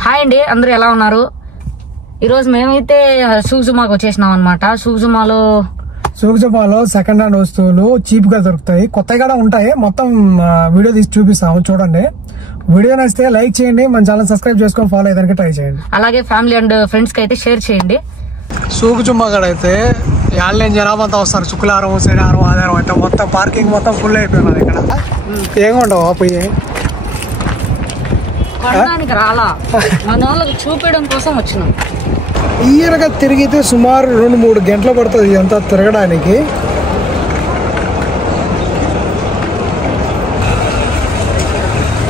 Hi అండి, అందరూ ఎలా ఉన్నారు? ఈరోజు మేమైతే సూజుమాకు వచ్చేసినాం అనమాట. సూజుమాలో సెకండ్ హ్యాండ్ వస్తువులు చీప్ గా దొరుకుతాయి, కొత్తగా కూడా ఉంటాయి. మొత్తం వీడియో తీసి చూపిస్తాము, చూడండి. వీడియో నచ్చితే లైక్ చేయండి, మన ఛానల్ సబ్స్క్రైబ్ చేసుకొని ఫాలో అయ్యేదానికి ట్రై చేయండి. అలాగే ఫ్యామిలీ అండ్ ఫ్రెండ్స్ కి అయితే షేర్ చేయండి. సూజుమా కాడ అయితే యాళ్ళేం జనాభా అంతా వస్తారు. శుక్రవారం, శనివారం, ఆదివారం అంటే మొత్తం పార్కింగ్ మొత్తం ఫుల్ అయిపోయినారు. ఇక్కడ ఏముండవు పోయి రాలా, మన వాళ్ళకి చూపించడం కోసం వచ్చినాం. ఈయనగా తిరిగితే సుమారు 2-3 గంటలు పడుతుంది ఇదంతా తిరగడానికి.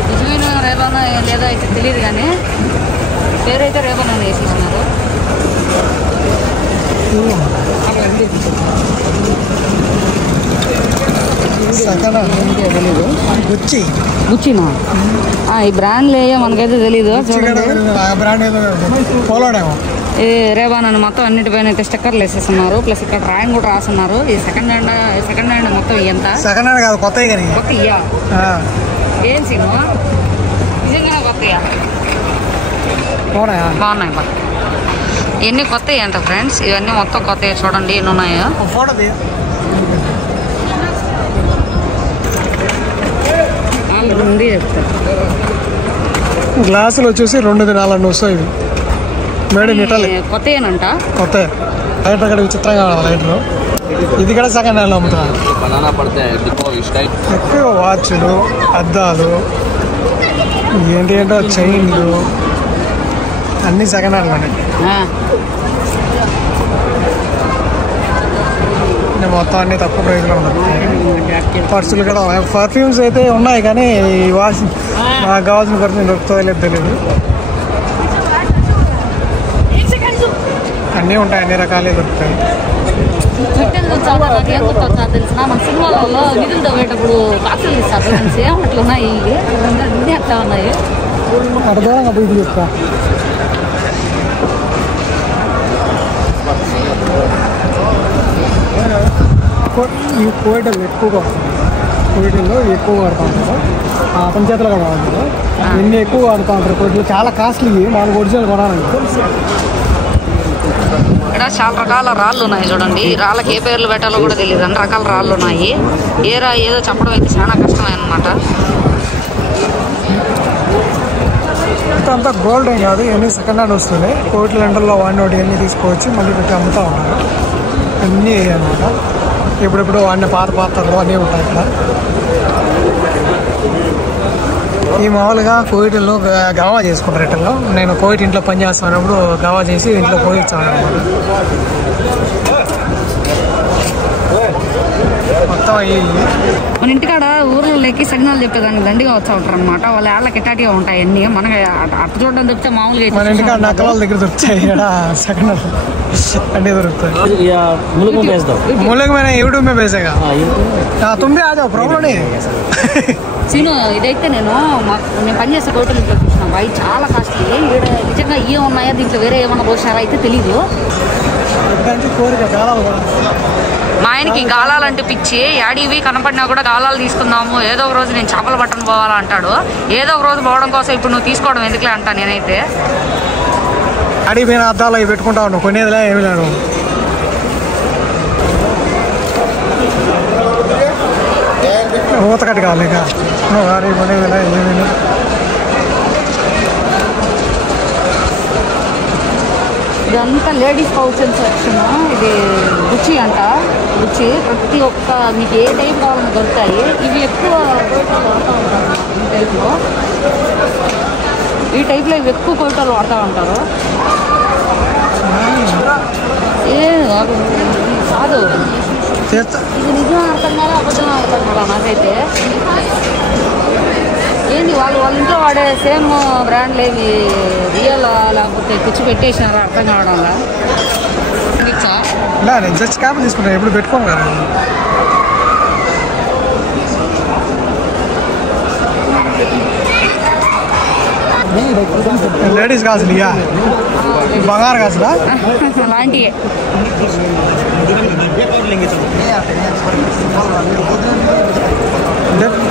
నిజమైన రేబానా లేదా అయితే తెలియదు, కానీ పేరైతే రేబానా వేసేసినారు. గుచ్చినా ఈ బ్రాండ్లు ఏయో మనకైతే తెలీదు. రేబాన్ అని మొత్తం అన్నిటిపైన అయితే స్టిక్కర్లు వేసేస్తున్నారు. ప్లస్ ఇక్కడ డ్రాయింగ్ కూడా రాస్తున్నారు. ఈ సెకండ్ హ్యాండ్ మొత్తం ఎంత సెకండ్ హ్యాండ్ కాదు, కొత్త కొత్తయ్యా. ఏం సీను నిజంగానే కొత్తయ్యా, బాగున్నాయి. ఇవన్నీ కొత్తవి అంట ఫ్రెండ్స్, ఇవన్నీ మొత్తం కొత్తవి. చూడండి ఎన్ని ఉన్నాయో. గ్లాసులు వచ్చేసి 2 దినాలు వస్తాయి. మేడ్ ఇన్ ఇటలీ, కొత్తయేనంట. కొత్త లైటర్ కూడా విచిత్రంగా లైటర్. ఇది కూడా సెకండ్ హ్యాండ్ అమ్ముతున్నారు. ఎక్కువ వాచ్లు, అద్దాలు, ఏంటో చైన్లు అన్ని సెకండ్ హ్యాండ్లోనే. మొత్తం అన్ని తక్కువ ప్రైస్లో ఉన్నాయి. పర్సులు కూడా, పర్ఫ్యూమ్స్ అయితే ఉన్నాయి, కానీ నాకు కావాల్సిన పర్ఫ్యూమ్ దొరుకుతుందో లేదు తెలియదు. అన్నీ ఉంటాయి, అన్ని రకాలే దొరుకుతాయి. తెలిసిన మన సినిమాలలో నిధులు తవ్వేటప్పుడు బాక్సులు ఇస్తారు, సేమ్ అట్లున్నాయి. అన్నీ అట్లా ఉన్నాయి. అర్థం ఇది చెప్తా. ఈ కోయిటలు ఎక్కువగా కోయిటల్లో ఎక్కువ వాడుతూ ఉంటారు. అతని చేతులు కూడా వాడుతారు. ఎన్ని ఎక్కువ వాడుతూ ఉంటారు. కోయిటలు చాలా కాస్ట్లీ, 4 ఒరిజినల్ కొనాలంటే. ఇక్కడ చాలా రకాల రాళ్ళు ఉన్నాయి చూడండి. రాళ్ళకి ఏ పేర్లు పెట్టాలో కూడా తెలియదు, అన్ని రకాల రాళ్ళు ఉన్నాయి. ఏ రా ఏదో చెప్పడం అయితే చాలా కష్టమే అనమాట. అంతా గోల్డ్ ఏం కాదు, ఇవన్నీ సెకండ్ హ్యాండ్ వస్తున్నాయి. కోట్ల ఎండల్లో వాడినోటి అన్నీ తీసుకోవచ్చు, మళ్ళీ పెట్టి అమ్ముతూ ఉంటారు. అన్నీ అనమాట. ఎప్పుడెప్పుడు వాడిన పాత్రలు అన్నీ ఉంటాయి ఇక్కడ. ఈ మామూలుగా కోయిట్లో గవా చేసుకుంటారు. ఇటల్లో నేను కోయిట్ ఇంట్లో పని చేస్తున్నప్పుడు గవా చేసి ఇంట్లో పోయిస్తాను అనమాట. మొత్తం మన ఇంటికాడ ఊర్లలోకి సిగ్నల్ చెప్పేదానికి దండిగా వచ్చా ఉంటారు అనమాట. వాళ్ళ ఏళ్ళకి ఇట్టాటిగా ఉంటాయి అన్ని. మనకి అట్ట చూడడం తప్పితే మామూలుగా మన ఇంటికాడ నక్కల దగ్గర దొరుకుతాయి. ఇక్కడ సెకండ్ అన్నీ దొరుకుతాయి. యూట్యూబ్ में भेजेगा तुम भी आ जाओ, प्रॉब्लम नहीं है. సీను ఇదైతే నేను పనిచేసే కోయిటలు ఇంట్లో చూసినాను. అవి చాలా కాస్ట్లీ. నిజంగా ఏ ఉన్నాయో దీంట్లో వేరే ఏమన్నా పోషాలు అయితే తెలీదు. మా ఆయనకి గాలాలంటే పిచ్చి. యాడివి కనపడినా కూడా గాలాలు తీసుకుందాము, ఏదో ఒక రోజు నేను చేపల పట్టణం పోవాలా అంటాడు. ఏదో ఒక రోజు పోవడం కోసం ఇప్పుడు నువ్వు తీసుకోవడం ఎందుకులే అంటా నేనైతే. అడిగి పోయిన అద్దాలు అవి పెట్టుకుంటా ఉన్నావు, కొనేదిలే ఏమి లేను. ఊతకట్టు కావాలి ఇక నువ్వు కొనేదిలే ఏమి. ఇదంతా లేడీస్ పౌచెస్ సెక్షన్. ఇది గుచ్చి అంట. గుచ్చి ప్రతి ఒక్క మీకు ఏ టైప్ కావాలని దొరుకుతాయి. ఇవి ఎక్కువ ఈ టైప్లో ఇవి ఎక్కువ కోయిటలు వాడుతూ ఉంటారు. కాదు ఇది నిజం అర్థం కాదా అబద్ధం అర్థం కదా నాకైతే. ఏంది వాళ్ళ ఇంట్లో వాడే సేమ్ బ్రాండ్లు ఏవి రియల్ లేకపోతే కుచ్చి పెట్టేసినారా అర్థం కావడంలా. నేను జస్ట్ క్యాప్ తీసుకుంటాను, ఎప్పుడు పెట్టుకోను కదా. లేడీస్ గాజులు ఇక బంగారు గాజులా అలాంటివి.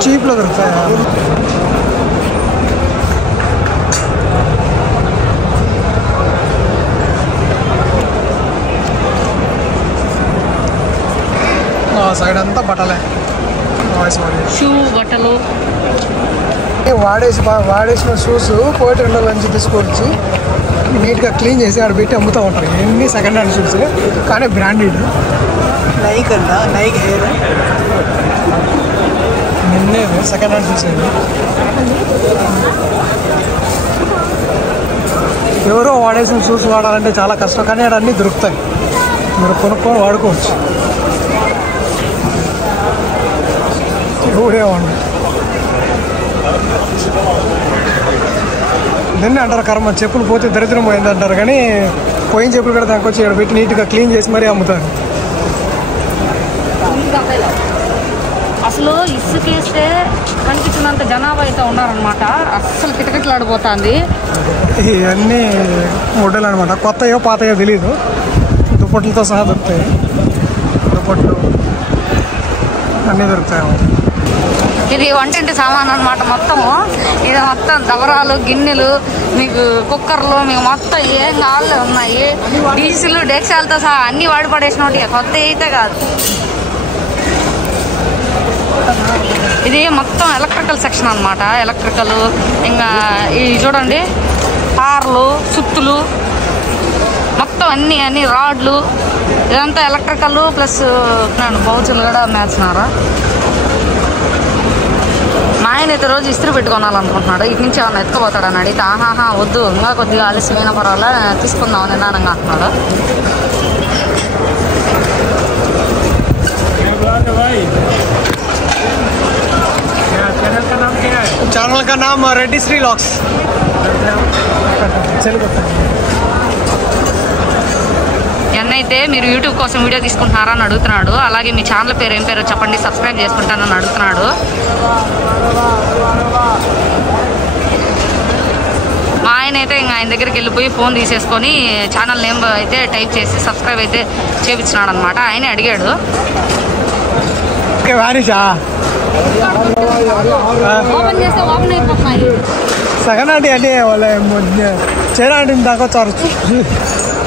చీప్లో దొరుకుతాయి. సైడ్ అంతా బట్టలే, షూ బట్టలు వాడేసిన షూస్ పోటీ ఉండాలని తీసుకొచ్చి నీట్గా క్లీన్ చేసి ఆడ పెట్టి అమ్ముతూ ఉంటారు. ఎన్ని సెకండ్ హ్యాండ్ షూస్ కానీ బ్రాండెడ్. నైక్ అంట, నైక్ హెయిర్ నిన్నే సెకండ్ హ్యాండ్ షూస్ అండి. ఎవరో వాడేసిన షూస్ వాడాలంటే చాలా కష్టం, కానీ ఆడ అన్నీ దొరుకుతాయి, మీరు కొనుక్కొని వాడుకోవచ్చు. ఊడేవాడి దీన్ని అంటారు కర్మ, చెప్పులు పోతే దరిద్రం పోయింది అంటారు, కానీ పోయిన చెప్పులు కూడా దానికి వచ్చి ఇక్కడ పెట్టి నీట్గా క్లీన్ చేసి మరీ అమ్ముతారు. అసలు ఇసుకేస్తే కనిపించినంత జనాభా అయితే ఉన్నారనమాట. అస్సలు కిటకిటలాడిపోతుంది. ఇవన్నీ ముడ్డలు అనమాట, కొత్తయో పాతయో తెలీదు. దుప్పట్లతో సహా దొరుకుతాయి, దుప్పట్లు అన్నీ దొరుకుతాయి. ఇది వంటింటి సామాన్ అనమాట మొత్తము. ఇది మొత్తం దబరాలు, గిన్నెలు, మీకు కుక్కర్లు, మీకు మొత్తం ఏం కావాలో ఉన్నాయి. డీజిల్ డెక్సాలతో సహా అన్ని వాడి పడేసినట్టు, కొత్త అయితే కాదు. ఇది మొత్తం ఎలక్ట్రికల్ సెక్షన్ అనమాట. ఎలక్ట్రికల్, ఇంకా ఇవి చూడండి, తార్లు, సుత్తులు, మొత్తం అన్ని రాడ్లు, ఇదంతా ఎలక్ట్రికల్ ప్లస్ పౌచులు కూడా అమ్మేస్తున్నారు. మా ఆయన అయితే రోజు ఇస్త్రీ పెట్టుకోవాలనుకుంటున్నాడు. ఇటు నుంచి ఏమన్నా ఎత్తుకుపోతాడని అడిగితే ఆహాహా వద్దు, ఇంకా కొద్దిగా ఆలస్యమైన పర్వాలా తీసుకుందాం నిదానంగా అంటున్నాడు. ఛానల్ కా నామ్ రెడ్డి శ్రీ లాక్స్. ఎన్నైతే మీరు యూట్యూబ్ కోసం వీడియో తీసుకుంటున్నారా అని అడుగుతున్నాడు. అలాగే మీ ఛానల్ పేరు ఏం పేరు చెప్పండి, సబ్స్క్రైబ్ చేసుకుంటానని అడుగుతున్నాడు. మా ఆయన అయితే ఇంకా ఆయన దగ్గరికి వెళ్ళిపోయి ఫోన్ తీసేసుకొని ఛానల్ నేమ్ అయితే టైప్ చేసి సబ్స్క్రైబ్ అయితే చేయించినాడు అనమాట. ఆయనే అడిగాడు. ఓపెన్ చేస్తే ఓపెన్ అయిపోతున్నాయి. సెకండ్ హ్యాండ్ అన్నీ వాళ్ళ చైనా అంటే దాకా వచ్చారు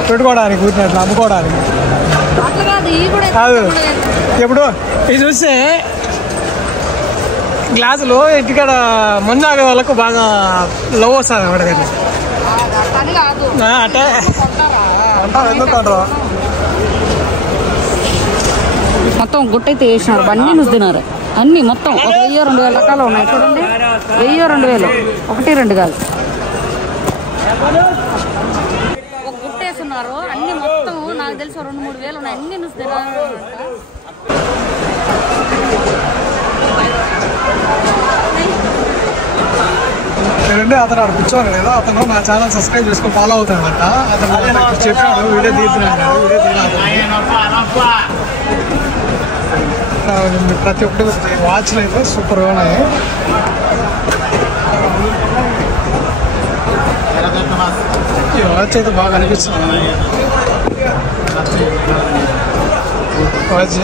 పెట్టుకోవడానికి, కూర్చున్నట్లు అమ్ముకోవడానికి కాదు. ఇప్పుడు ఇది చూస్తే గ్లాసులు ఇంటికాడ మందు ఆడే వాళ్ళకు బాగా లవ్ వస్తుంది అన్నమాట. అంటే అంటారు ఎందుకు అంటారు. మొత్తం గుట్టయితే వేసినారు, అన్నీ నువ్వుతున్నారు. అన్నీ మొత్తం 1000-2000 రకాలు ఉన్నాయి చూడండి. 1000-2000, 1-2 కాదు, ఒక గుట్టేస్తున్నారు. అన్ని మొత్తం నాకు తెలిసి 2-3 వేలు ఉన్నాయి. అన్ని నువ్వుతున్నారు. అతను అక్కడ కూర్చోను లేదా, అతను నా ఛానల్ సబ్స్క్రైబ్ చేసుకొని ఫాలో అవుతాడంట. అతను చెప్పాడు వీడియో తీస్తున్నాడు. ప్రతి ఒక్కటి వాచ్లు అయితే సూపర్గా ఉన్నాయి. ఈ వాచ్ అయితే బాగా అనిపిస్తుంది. వాచ్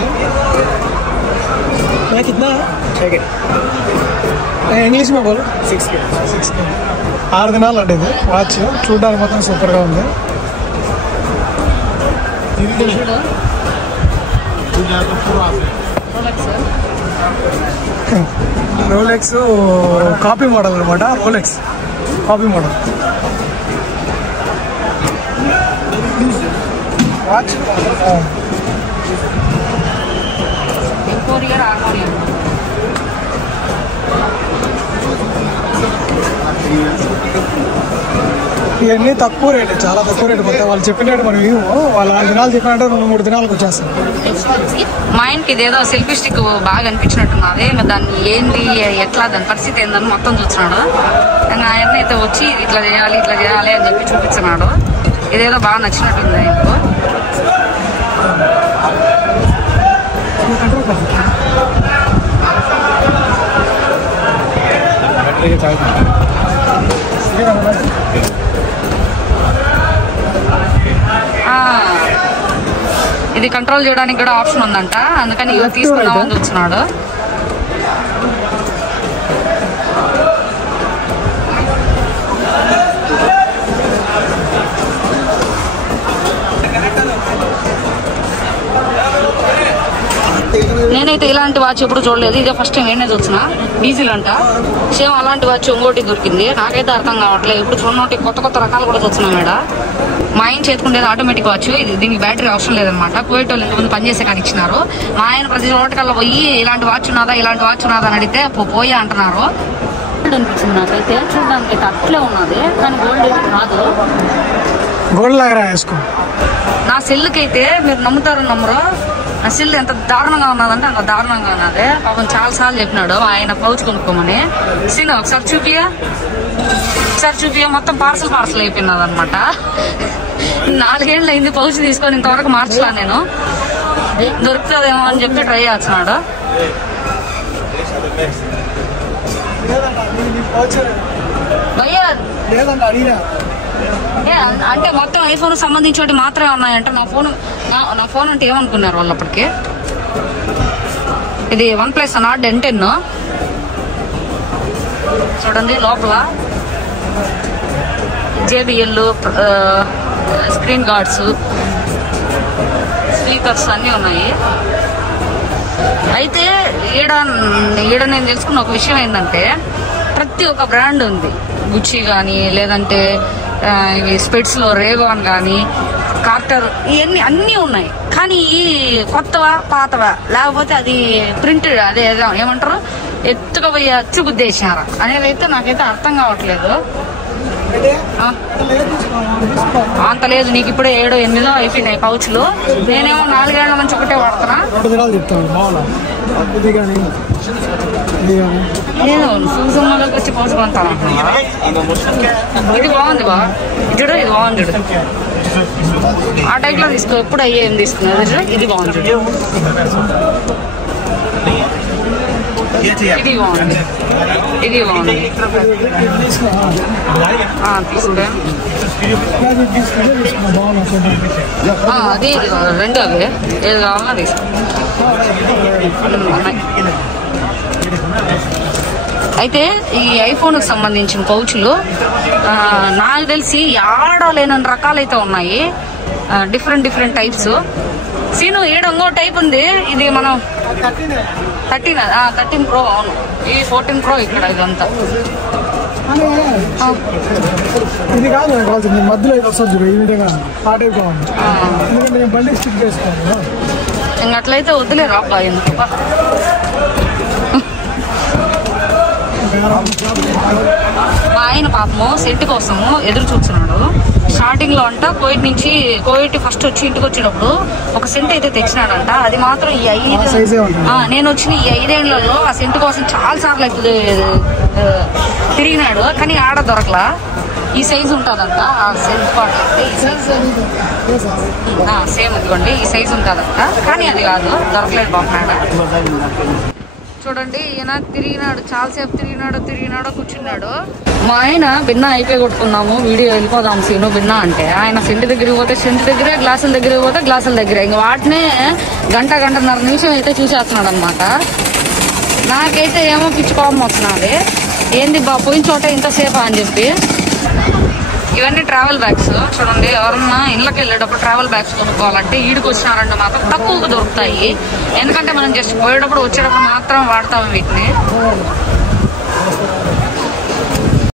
ఇంగ్లీష్ में बोलो 6K 6 దినాలు అంటే ఇది వాచ్ చూడడానికి మాత్రం సూపర్గా ఉంది. రోలెక్స్ కాపీ మోడల్ అనమాట. Rolex copy model watch. ఇవన్నీ తక్కువ రేటు, చాలా తక్కువ రేటు. మొత్తం వాళ్ళు చెప్పినట్టు మనం వాళ్ళు 6 దినాలు చెప్పినట్టు 2-3 దినాలకు వచ్చేస్తాం. మా ఆయనకి ఇదేదో సెల్ఫీ స్టిక్ బాగా అనిపించినట్టున్నది. దాన్ని ఏంది ఎట్లా దాని పరిస్థితి ఏందని మొత్తం చూస్తున్నాడు. ఆయన అయితే వచ్చి ఇట్లా చేయాలి అని చెప్పి చూపించున్నాడు. ఇదేదో బాగా నచ్చినట్టుంది ఆయనకు. ఇది కంట్రోల్ చేయడానికి కూడా ఆప్షన్ ఉందంట, అందుకని తీసుకుందామని చూస్తున్నాడు. నేనైతే ఇలాంటి వాచ్ ఎప్పుడు చూడలేదు, ఇదే ఫస్ట్ టైం నేనే చూసిన. డీజిల్ అంట, సేమ్ అలాంటి వాచ్ ఇంకోటి దొరికింది. నాకైతే అర్థం కావట్లేదు, ఇప్పుడు చూడండి కొత్త కొత్త రకాలు కూడా చూస్తున్నాం మేడ. మా ఆయన చేతుకుండేది ఆటోమేటిక్ వాచ్, ఇది దీనికి బ్యాటరీ అవసరం లేదనమాట. కువైట్ వాళ్ళు ఇంతకుముందు పనిచేసే కానీ ఇచ్చినారు. మా ఆయన ప్రతి చోటకల్లా పోయి ఇలాంటి వాచ్ ఉన్నదా ఇలాంటి వాచ్ ఉన్నదా అని అడిగితే పోయా అంటున్నారు. గోల్డ్ అనిపించింది నాకైతే, చూడడానికి అయితే అట్లే ఉన్నది కానీ గోల్డ్ అయితే కాదు. గోల్డ్ లాగా వేసుకో. నా సెల్లుకి అయితే మీరు నమ్ముతారు నమ్మరు, నా సెల్ ఎంత దారుణంగా ఉన్నదంటే అంత దారుణంగా ఉన్నది. పాపం చాలా సార్లు చెప్పినాడు ఆయన పౌచ్ కొనుక్కోమని. సీను ఒకసారి చూపియా, మొత్తం పార్సల్ అయిపోయినది అనమాట. 4 ఏళ్ళు అయింది పౌచ్ తీసుకొని, ఇంతవరకు మార్చలా నేను. దొరుకుతుందేమో అని చెప్పి ట్రై చేస్తున్నాడు. భయ్యా అంటే మొత్తం ఐఫోన్ సంబంధించి మాత్రమే ఉన్నాయంటే నా ఫోన్ అంటే ఏమనుకున్నారు వాళ్ళు అప్పటికి. ఇది OnePlus Nord N10 చూడండి. లోపల JBL స్క్రీన్ గార్డ్స్, స్పీకర్స్ అన్నీ ఉన్నాయి. అయితే ఈడ నేను తెలుసుకున్న ఒక విషయం ఏంటంటే ప్రతి ఒక్క బ్రాండ్ ఉంది. గుచ్చి కానీ లేదంటే ఇవి స్పెట్స్ లో రేగాన్ కానీ కార్టర్ ఇవన్నీ అన్నీ ఉన్నాయి. కానీ ఈ కొత్తవా పాతవా లేకపోతే అది ప్రింటెడ్ అదే ఏమంటారు ఎత్తుకపోయి అచ్చు గుద్దేసినారా అనేది అయితే నాకైతే అర్థం కావట్లేదు. అంత లేదు, నీకు ఇప్పుడే 7, 8 అయిపోయినాయి పౌచ్లు. నేనేమో 4 ఏళ్ల నుంచి ఒకటే వాడుతున్నా. నేను సూసమ్మలోకి వచ్చి పౌచ్ కొంటాను. ఇది బాగుంది బా, చూడు ఇది బాగుంది చూడు. ఆ టైప్ లో తీసుకో, ఎప్పుడు అయ్యే ఏం తీసుకున్నారు చూడు. ఇది బాగుంది చూడు, ఇది బాగుంది, ఇది బాగుంది. తీసుకో అది రెండు అవి ఏది కావాలన్నా తీసుకో. అయితే ఈ ఐఫోన్ కి సంబంధించిన పౌచ్లు నాకు తెలిసి ఆడలేనన్ని రకాలైతే ఉన్నాయి. Different types. సీను ఏడు ఇంకో టైప్ ఉంది. ఇది మనం 13 Pro. అవును, ఈ 14 Pro ఇక్కడ ఇదంతా. ఇది కాదు మధ్యలో వస్తుంది ఈ విధంగా ఆ టైప్ కావాలి. ఎందుకంటే నేను బండి స్టిక్ చేసుకోవాలి. ఇంక అట్లయితే వద్దులేరు అబ్బా, ఎందుకు. మా ఆయన పాపము సెట్ కోసము ఎదురు చూస్తున్నాడు. స్టార్టింగ్ లో అంట కోవిడ్ ఫస్ట్ వచ్చి ఇంటికి వచ్చేటప్పుడు ఒక సెంట్ అయితే తెచ్చినాడంట. అది మాత్రం ఈ 5 నేను వచ్చిన ఈ 5 ఏళ్లలో ఆ సెంట్ కోసం చాలా సార్లు అయితే తిరిగినాడు, కానీ ఆడ దొరకలా. ఈ సైజు ఉంటుందంట ఆ సెంట్ పార్ట్ అయితే, సేమ్ ఇదిగోండి ఈ సైజు ఉంటుందంట, కానీ అది కాదు, దొరకలేదు బాగున్నాడు. చూడండి ఈయన తిరిగినాడు, చాలాసేపు తిరిగినాడు కూర్చున్నాడు. మా ఆయన భిన్న అయిపోయి కొట్టుకున్నాము, వీడియో వెళ్ళిపోదాం సీను భిన్న అంటే. ఆయన సెంటు దగ్గరికి పోతే సెంటు దగ్గరే, గ్లాసుల దగ్గరికి పోతే గ్లాసుల దగ్గరే. ఇంక వాటినే గంటన్నర నిమిషం అయితే చూసేస్తున్నాడు అనమాట. నాకైతే ఏమో పిచ్చి కోపం వస్తున్నది. ఏంది బా పోయిన చోట ఇంతసేపా అని చెప్పి. ఇవన్నీ ట్రావెల్ బ్యాగ్స్ చూడండి. ఎవరన్నా ఇళ్ళకి వెళ్ళేటప్పుడు ట్రావెల్ బ్యాగ్స్ కొనుక్కోవాలంటే ఈడికి వచ్చినారంటే మాత్రం తక్కువగా దొరుకుతాయి. ఎందుకంటే మనం జస్ట్ పోయేటప్పుడు వచ్చేటప్పుడు మాత్రం వాడతాము వీటిని.